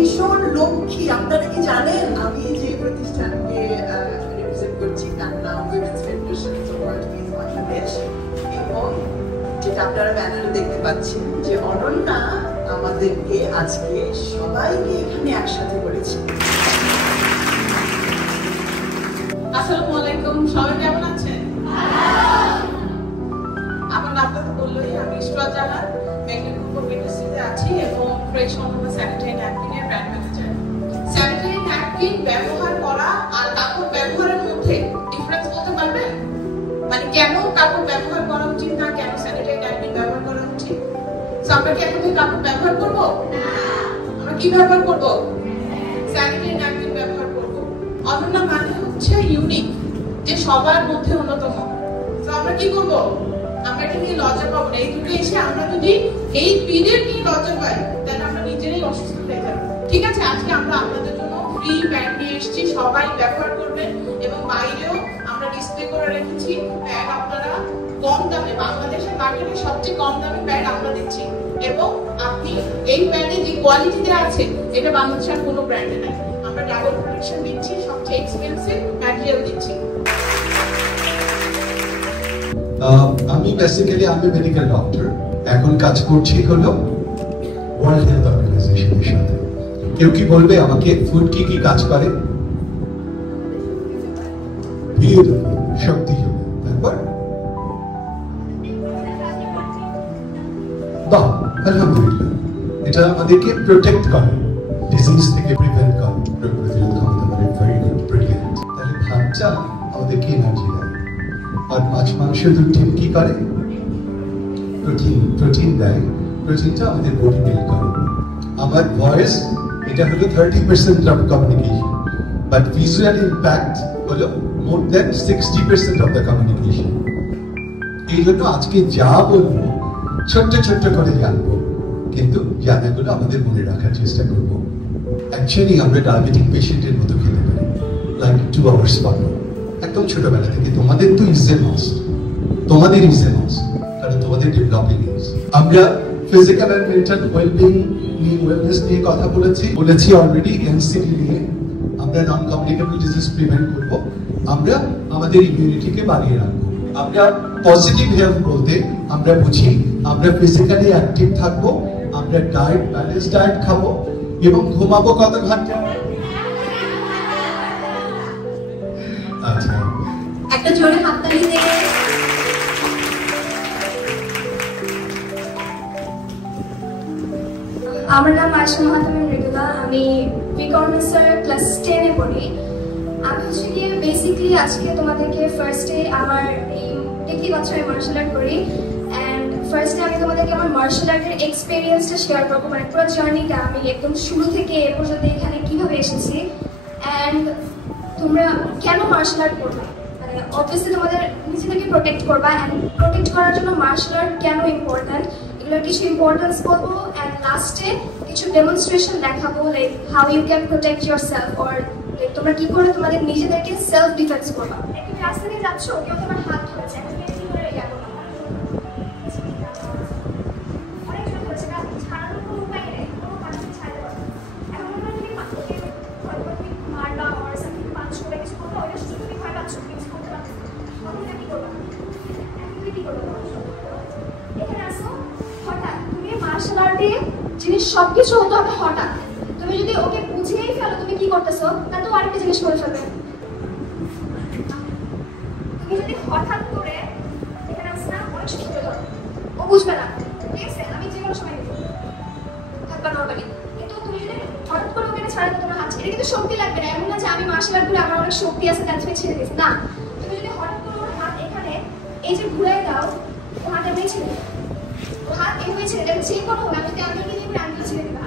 ভীষণ লক্ষ্মী। আপনারা কি জানেন আমি যে প্রতিষ্ঠানকে রিপ্রেজেন্ট করছি তার নাম women's federation of world piece Bangladesh, এবং যেটা আপনারা ব্যানারে দেখতে পাচ্ছেন যে অনন্যা আমাদেরকে আজকে সবাইকে এখানে একসাথে করেছে। আসসালামু আলাইকুম, সবাই কেমন আছেন? আমার নামটা তো বললোই, আমি ইশরাত জাহান মেঘনাপুর গ্রুপ ইন্ডাস্ট্রিতে আছি এবং ফ্রেশ অনন্যা স্যানিটারি ন্যাপকিনের ব্র্যান্ড ম্যানেজার। স্যানিটারি ন্যাপকিন ব্যবহার করা আর কাপড় ব্যবহারের মধ্যে ডিফারেন্স বলতে পারবেন? মানে কেন কাপড় ব্যবহার করা উচিত না কেন স্যানিটারি ন্যাপকিন ব্যবহার করা উচিত? তো আমরা কি এখন কাপড় ব্যবহার করব? আমরা কি ব্যবহার করব? স্যানিটারি ন্যাপকিন ব্যবহার করব। অনন্যা মানে হচ্ছে ইউনিক, যে সবার মধ্যে অন্যতম। তো আমরা কি করব? আমরা এটা নিয়ে লজ্জা পাবো না। এই যুগে এসে আমরা যদি এই পিরিয়ড নিয়ে লজ্জা পাই তাহলে আমরা নিজেরাই অসুস্থ হয়ে যাবো। ঠিক আছে, আজকে আমরা আপনাদের জন্য ফ্রি প্যাড নিয়ে এসেছি, সবাই ব্যবহার করবেন এবং বাইরেও আমরা ডিসপ্লে করে রেখেছি প্যাড। আপনারা কম দামে, বাংলাদেশের মার্কেটে সবচেয়ে কম দামে প্যাড আমরা দিচ্ছি, এবং আপনি এই প্যাডে যে কোয়ালিটিতে আছে এটা বাংলাদেশের কোনো ব্র্যান্ডে নাই। আমরা ডাবল প্রোটেকশন দিচ্ছি, সবচেয়ে এক্সপেন্সিভ ম্যাটেরিয়াল দিচ্ছি। আমি বেসিক্যালি মেডিকেল ডক্টর, এখন কাজ করছি হলো ওয়ার্ল্ড হেলথ অর্গানাইজেশনের সাথে। কেউ কি বলবে আমাকে ফুড কি কি কাজ করে? শক্তি যোগ, তারপর বাহ, আলহামদুলিল্লাহ, এটা আমাদেরকে প্রোটেক্ট করে, ডিজিজ থেকে প্রিভেন্ট করে, রোগ প্রতিরোধ ক্ষমতা করে। Very good, brilliant. তাহলে ভাতটা আমাদেরকে এনার্জি দেয়। আর মাছ, মাংস, দুধ, ডিম কি করে? প্রোটিন দেয়। প্রোটিনটা আমাদের বডি বিল্ড করে। আমার ভয়েস এটা হলো 30% of communication, but visual impact হলো more than 60% of the communication. এই জন্য আজকে যা বলবো ছোট্ট ছোট্ট করে জানবো, কিন্তু জানাগুলো আমাদের মনে রাখার চেষ্টা করবো। অ্যাকচুয়ালি আমরা ডায়াবেটিক পেশেন্টের মতো খেতে পারি, লাইক 2 hours পাবো একদম ছোটবেলা থেকে। তোমাদের তো ইজে মাস্ট, তোমাদের ইজে মাস্ট, কারণ তোমাদের ডেভেলপিং ইজ। আমরা ফিজিক্যাল এন্ড মেন্টাল ওয়েলবিং নিয়ে, ওয়েলনেস নিয়ে কথা বলেছি অলরেডি। এনসিডি নিয়ে আমরা নন কমিউনিকেবল ডিজিজ প্রিভেন্ট করব, আমরা আমাদের ইমিউনিটিকে বাড়িয়ে রাখবো। আমরা পজিটিভ হেলথ বলতে আমরা বুঝি আমরা ফিজিক্যালি অ্যাক্টিভ থাকবো, আমরা ডায়েট, ব্যালেন্স ডায়েট খাবো এবং ঘুমাবো কত ঘন্টা? আচ্ছা, একটা জোরে হাততালি দিয়ে। আমার নাম আয়েশা মাহাতামিম মৃদুলা, আমি বিকর্মেসর ক্লাস 10 এ পড়ি। আমি হচ্ছে গিয়ে বেসিক্যালি আজকে তোমাদেরকে ফার্স্টে আমার এই দেখতে পাচ্ছ আমি মার্শাল আর্ট করি, অ্যান্ড ফার্স্টে আমি তোমাদেরকে আমার মার্শাল আর্টের এক্সপিরিয়েন্সটা শেয়ার করবো, মানে পুরো জার্নিটা আমি একদম শুরু থেকে এ পর্যন্ত এখানে কিভাবে এসেছি, অ্যান্ড তোমরা কেন মার্শাল আর্ট করবে। মানে অবভিয়াসলি তোমাদের নিজেদেরকে প্রোটেক্ট করবা, অ্যান্ড প্রোটেক্ট করার জন্য মার্শাল আর্ট কেন ইম্পর্ট্যান্ট এগুলোর কিছু ইম্পর্টেন্স বলবো, অ্যান্ড লাস্টে কিছু ডেমনস্ট্রেশন দেখাবো, like how you can protect yourself, or তোমরা কি করে তোমাদের নিজেদেরকে সেলফ ডিফেন্স করবা। তুমি রাস্তা দিয়ে যাচ্ছ, কেউ তোমার হাত ধরেছে, এখন তুমি কি করে ইয়া করবা? অনেক জন ধরেছে, ছাড়ানোর কোনো উপায় নেই, কোনো মানুষ ছাড়তে পারবে। এখন তোমরা যদি মারবা অর সামথিং পাঞ্চ করে কিছু করবা, ওইটা শুধু তুমি ভয় পাচ্ছ, কিছু করতে পারছো, তখন কি করবা? এখন তুমি কি করবে? এখানে আসো, হঠাৎ তুমি মার্শাল আর্টে জিনিস সবকিছু হতে হবে হঠাৎ। তুমি যদি ওকে বুঝিয়েই ফেলো তুমি কি করতেছো, তাহলে তো আরেকটা জিনিস করে ফেলবে। তুমি যদি হঠাৎ করে এখানে আসো না, অনেক সুন্দর ধরো, ও বুঝবে না, ঠিক আছে? আমি যে কোনো সময় দেবো থাকবা নর্মালি, কিন্তু তুমি যদি হঠাৎ করে ওকে ছাড়া তোমার হাত, এটা কিন্তু শক্তি লাগবে না। এমন না যে আমি মার্শাল আর্ট করে আমার অনেক শক্তি আছে তার জন্য ছেড়ে দিচ্ছি, না। তুমি যদি হঠাৎ করে ওর হাত এখানে এই যে ঘুরে দাও, ও হাত এমনি ছেড়ে দেবে, ও হাত এভাবে ছেড়ে দেবে, যে কোনো হবে। আমি যদি আঙ্গুলকে দিয়ে আঙ্গুল ছেড়ে দেবে,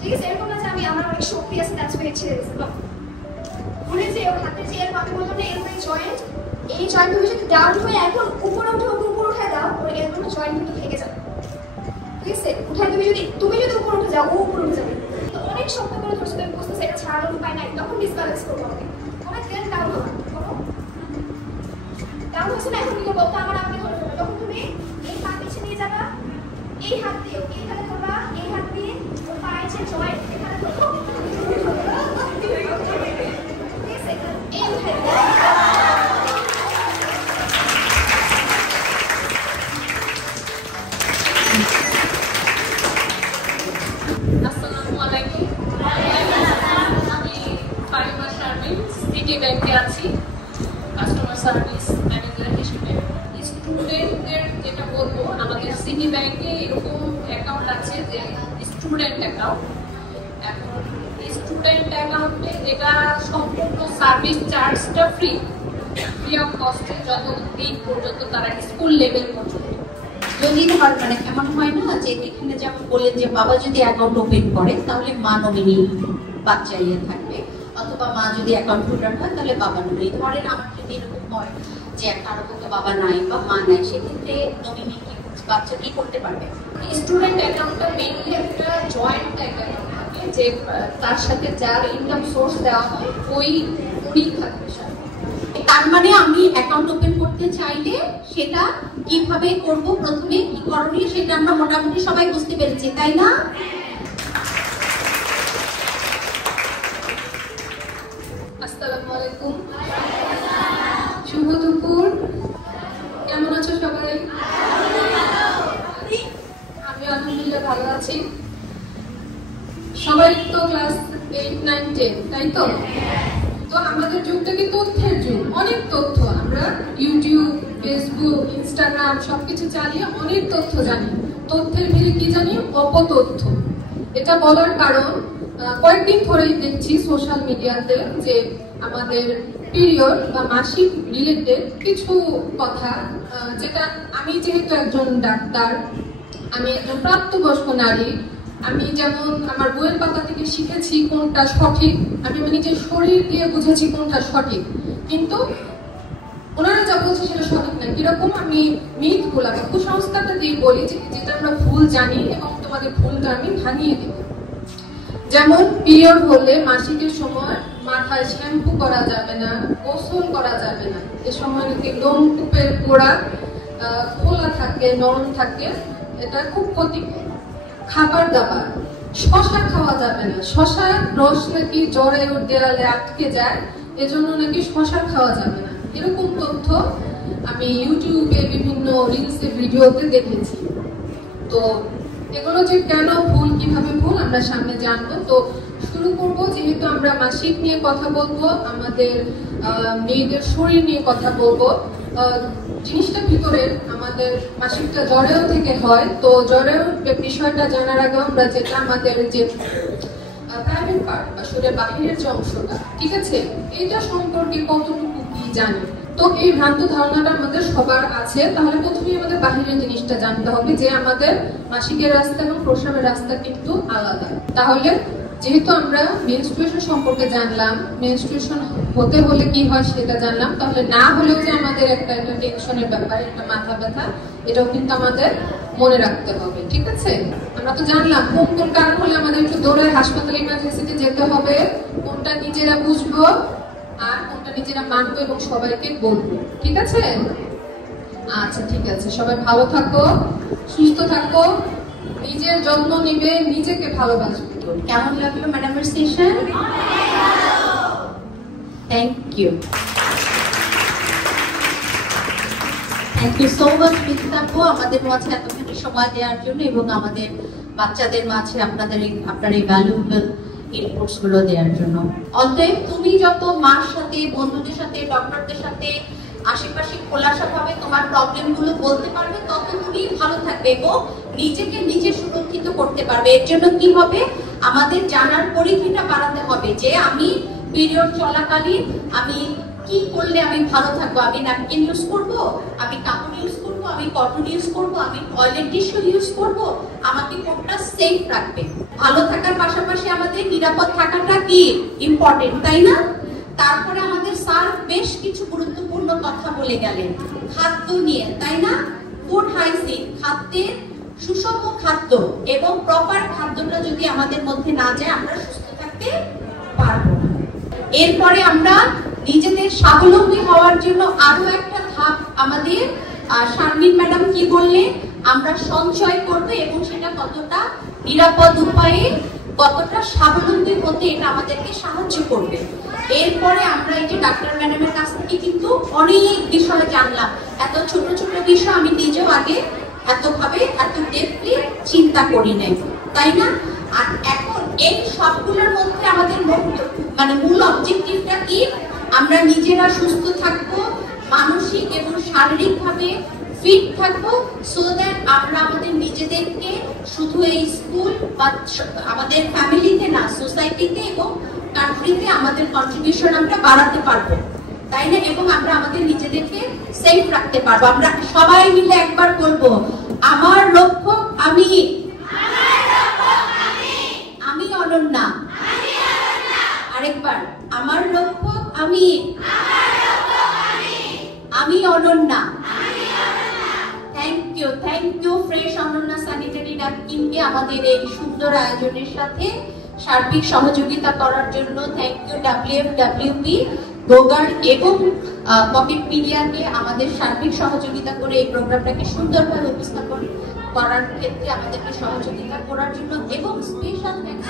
ঠিক আছে? এরকম না যে আমি আমার অনেক শক্তি আছে তার জন্য ছেড়ে দিচ্ছি, ঘুরে যে ওর হাতে যে এরকম আমি বললাম না এরকম জয়েন্ট, এই জয়েন্ট তুমি যদি ডাউন হয়ে এখন উপরে উঠে ওকে উপরে উঠে দাও, ওর এরকম জয়েন্ট কিন্তু ভেঙে যাবে, ঠিক আছে? উঠায় তুমি যদি উপরে উঠে যাও, ও উপরে উঠে যাবে। তো অনেক শক্ত করে ধরছো, তুমি বুঝতেছো এটা ছাড়ানোর উপায় নাই, তখন ডিসব্যালেন্স করবো আমাকে, অনেক দেন ডাউন হওয়া, ডাউন হচ্ছে না, এখন কি করবো? তো আমার আমাকে ধরে ফেলবে, তখন তুমি এই পা পিছিয়ে নিয়ে যাবা, এই হাত দিয়ে এইখানে ধরবা, এই হাত দিয়ে ওর পায়ের যে জয়েন্ট এখানে ধরো। আসসালামু আলাইকুম। আমি ফারিমা শারমিন, সিটি ব্যাংকে আছি কাস্টমার সার্ভিস ম্যানেজার হিসেবে। স্টুডেন্টদের যেটা বলবো, আমাদের সিটি ব্যাংকে এরকম অ্যাকাউন্ট আছে যে স্টুডেন্ট অ্যাকাউন্ট। এখন স্টুডেন্ট অ্যাকাউন্টে যেটা সম্পূর্ণ সার্ভিস চার্জটা ফ্রি অফ কস্টে যতদিন পর্যন্ত তারা স্কুল লেভেল পর্যন্ত। যদি ধর মানে এমন হয় না যে এখানে যেমন বললেন যে বাবা যদি অ্যাকাউন্ট ওপেন করে তাহলে মা নমিনি বাচ্চা ইয়ে থাকবে, অথবা মা যদি অ্যাকাউন্ট হোল্ডার হয় তাহলে বাবা নমিনি। ধরেন আমার যদি এরকম হয় যে কারো পক্ষে বাবা নাই বা মা নাই, সেক্ষেত্রে নমিনি বাচ্চা কি করতে পারবে? স্টুডেন্ট অ্যাকাউন্টটা মেইনলি একটা জয়েন্ট অ্যাকাউন্ট থাকে, যে তার সাথে যার ইনকাম সোর্স দেওয়া হয় উনি থাকবে সাথে। তার মানে আমি অ্যাকাউন্ট ওপেন করতে চাইলে সেটা কিভাবে করব, প্রথমে কি করণীয় সেটা আমরা মোটামুটি সবাই বুঝতে পেরেছি, তাই না? আসসালামু আলাইকুম, শুভ দুপুর। কেমন আছো সবাই? আমি আলহামদুলিল্লাহ ভালো আছি। সবাই তো ক্লাস 8, 9, 10, তাই তো? তো আমাদের যুগটা কি তথ্যের যুগ, অনেক তথ্য। আমরা ইউটিউব, ফেসবুক, ইনস্টাগ্রাম সবকিছু চালিয়ে অনেক তথ্য জানি। তথ্যের ভিড়ে কি জানি? অপতথ্য। এটা বলার কারণ কয়েকদিন ধরেই দেখছি সোশ্যাল মিডিয়াতে যে আমাদের পিরিয়ড বা মাসিক রিলেটেড কিছু কথা, যেটা আমি যেহেতু একজন ডাক্তার, আমি একজন প্রাপ্তবয়স্ক নারী, আমি যেমন আমার বইয়ের পাতা থেকে শিখেছি কোনটা সঠিক, আমি নিজের শরীর দিয়ে বুঝেছি কোনটা সঠিক, কিন্তু ওনারা যা বলছে সেটা সঠিক না। কিরকম? আমি মিথ গুলা বা কুসংস্কারটা দিয়ে বলি যেটা আমরা ভুল জানি, এবং তোমাদের ভুলটা আমি ভাঙিয়ে দেব। যেমন পিরিয়ড হলে মাসিকের সময় মাথায় শ্যাম্পু করা যাবে না, গোসল করা যাবে না। এ সময় নাকি লোমকূপের গোড়া খোলা থাকে, নরম থাকে, এটা খুব ক্ষতিকর। খাবার দাবার, শশা খাওয়া যাবে না, শশার রস নাকি জ্বরের দেয়ালে আটকে যায়, এজন্য নাকি শশা খাওয়া যাবে না। এরকম তথ্য আমি ইউটিউবে বিভিন্ন রিলসে ভিডিওতে দেখেছি। তো এগুলো যে কেন ভুল, কিভাবে ভুল, আমরা সামনে জানবো। তো শুরু করব, যেহেতু আমরা মাসিক নিয়ে কথা বলবো, আমাদের মেয়েদের শরীর নিয়ে কথা বলবো। জিনিসটা ভিতরে আমাদের মাসিকটা জ্বরেও থেকে হয়, তো জ্বরের বিষয়টা জানার আগে আমরা যেটা আমাদের যে প্রাইভেট পার্ট বা শরীরের বাহিরের যে অংশটা, ঠিক আছে, এটা সম্পর্কে কতটুকু কি জানি। তো এই ভ্রান্ত ধারণাটা আমাদের সবার আছে। তাহলে প্রথমেই আমাদের বাহিরের জিনিসটা জানতে হবে যে আমাদের মাসিকের রাস্তা এবং প্রস্রাবের রাস্তা কিন্তু আলাদা। তাহলে যেহেতু আমরা মেনস্ট্রুয়েশন সম্পর্কে জানলাম, মেনস্ট্রুয়েশন হতে হলে কি হয় সেটা জানলাম, তাহলে না হলেও যে আমাদের একটা টেনশনের ব্যাপার, একটা মাথা ব্যথা, এটাও কিন্তু আমাদের মনে রাখতে হবে, ঠিক আছে? আমরা তো জানলাম কোন কোন কারণ হলে আমাদের একটু দৌড়ে হাসপাতালে ইমার্জেন্সিতে যেতে হবে, কোনটা নিজেরা বুঝবো আর কোনটা নিজেরা মানবো এবং সবাইকে বলবো, ঠিক আছে? আচ্ছা, ঠিক আছে, সবাই ভালো থাকো, সুস্থ থাকো, নিজের যত্ন নিবে, নিজেকে ভালোবাসবে। কেমন লাগলো ম্যাডামের session? Thank you so much Mithila আপু, আমাদের মাঝে এতখানি সময় দেওয়ার জন্য এবং আমাদের বাচ্চাদের মাঝে আপনার এই ভ্যালুয়েবল ইনপুটস গুলো দেওয়ার জন্য। অতএব তুমি যত মার সাথে, বন্ধুদের সাথে, ডক্টরদের সাথে আশেপাশে খোলাসা ভাবে তোমার প্রবলেম গুলো বলতে পারবে, তত তুমি ভালো থাকবে এবং নিজেকে নিজে সুরক্ষিত করতে পারবে। এর জন্য কি হবে? আমাদের জানার পরিধিটা বাড়াতে হবে যে আমি পিরিয়ড চলাকালীন আমি কি করলে আমি ভালো থাকবো। আমি ন্যাপকিন ইউজ করব, আমি কাপড় ইউজ করব, আমি কটন ইউজ করব, আমি টয়লেট টিস্যু ইউজ করব, আমাকে কোনটা সেফ রাখবে। ভালো থাকার পাশাপাশি আমাদের নিরাপদ থাকাটা কি ইম্পর্টেন্ট, তাই না? তারপরে আমাদের স্যার বেশ কিছু গুরুত্বপূর্ণ কথা বলে গেলেন খাদ্য নিয়ে, তাই না? ফুড হাইজিন, খাদ্যের সুষম খাদ্য এবং প্রপার খাদ্যটা যদি আমাদের মধ্যে না যায় আমরা সুস্থ থাকতে পারবো না। এরপরে আমরা নিজেদের স্বাবলম্বী হওয়ার জন্য আরো একটা ধাপ আমাদের শারমিন ম্যাডাম কি বললেন, আমরা সঞ্চয় করব এবং সেটা কতটা নিরাপদ উপায়ে, কতটা স্বাবলম্বী হতে এটা আমাদেরকে সাহায্য করবে। এরপরে আমরা এই যে ডাক্তার ম্যাডামের কাছ থেকে কিন্তু অনেক বিষয় জানলাম। এত ছোট ছোট বিষয় আমি নিজেও আগে এত ডেপলি চিন্তা করি নাই, তাই না? আর এখন এই সবগুলোর মধ্যে আমাদের মূল অবজেক্টিভটা কি? আমরা নিজেরা সুস্থ থাকবো, মানসিক এবং শারীরিক ভাবে ফিট থাকবো, সো দ্যাট আমরা আমাদের নিজেদেরকে শুধু এই স্কুল বা আমাদের ফ্যামিলিতে না, সোসাইটিতে এবং কান্ট্রিতে আমাদের কন্ট্রিবিউশন আমরা বাড়াতে পারবো, তাই না? এবং আমরা আমাদের নিজেদেরকে সেফ রাখতে পারবো। আমরা সবাই মিলে একবার বলবো, আমার রক্ষক আমি, আমি অনন্যা। আরেকবার, আমার রক্ষক আমি, আমি Ananya. Thank you fresh Ananya sanitary ন্যাপকিনকে আমাদের এই সুন্দর আয়োজনের সাথে সার্বিক সহযোগিতা করার জন্য। থ্যাংক ইউ WFWP, গোগার্ড এবং পকেট মিডিয়াকে আমাদের সার্বিক সহযোগিতা করে এই প্রোগ্রামটাকে সুন্দরভাবে উপস্থাপন করার ক্ষেত্রে আমাদেরকে সহযোগিতা করার জন্য। এবং স্পেশাল থ্যাংকস